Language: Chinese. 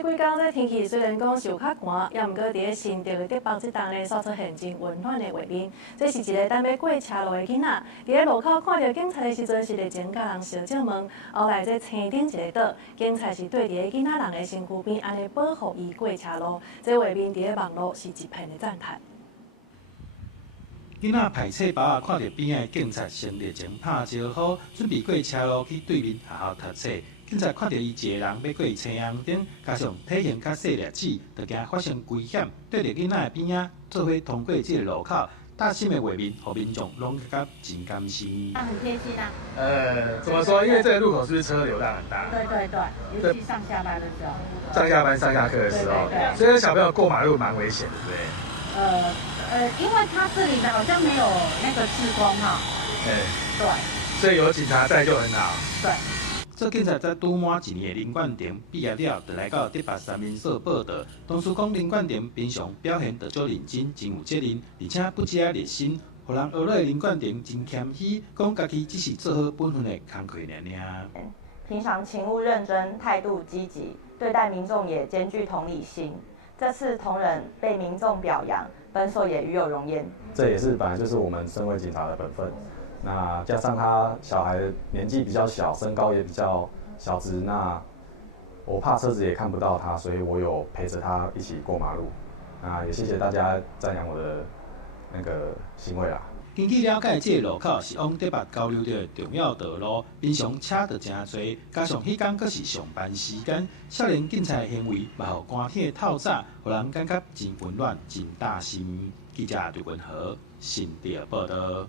这几天这天气虽然讲是有较寒，也毋过伫咧新竹的竹北这档咧，扫出现真温暖的画面。这是一个等要过车路的囡仔，伫咧路口看到警察的时阵，是立前甲人小借问，后来这青顶一个倒，警察是对伫咧囡仔人的身躯边，安尼保护伊过车路。这画面伫咧网络是一片的赞叹。 囡仔排册包看到边仔警察先立前拍招呼，准备过车路去对面学校读册。警察看到伊一个人要过青红灯，加上体型较细粒子，就惊发生危险，对着囡仔的边仔做伙通过这个路口。大心的画面，互民众拢感觉真甘心。很贴心啊。怎么说？因为这个路口是不是车流量很大？对对对，尤其上下班的时候。上下班、上下课的时候，对，所以小朋友过马路蛮危险，对不对？因为他这里的好像没有那个志工哈。对。所以有警察在就很好。对。 这警察在拄满一年的林冠廷毕业了，就来到竹北三民社报道。当初讲林冠廷平常表现就足认真，真有责任，而且不止热心，互人学来林冠廷真谦虚，讲家己只是做好本分的工课尔。平常勤务认真，态度积极，对待民众也兼具同理心。这次同仁被民众表扬，本所也与有荣焉。这也是本来就是我们身为警察的本分。 那加上他小孩年纪比较小，身高也比较小只，那我怕车子也看不到他，所以我有陪着他一起过马路。那也谢谢大家赞扬我的那个行为啦。根据了解，这个路口是往竹北交流的重要道路，平常车就真多，加上迄天阁是上班时间，少年警察的行为嘛，互寒天的透早，互人感觉真温暖、真大心。记者吕文和新竹报道。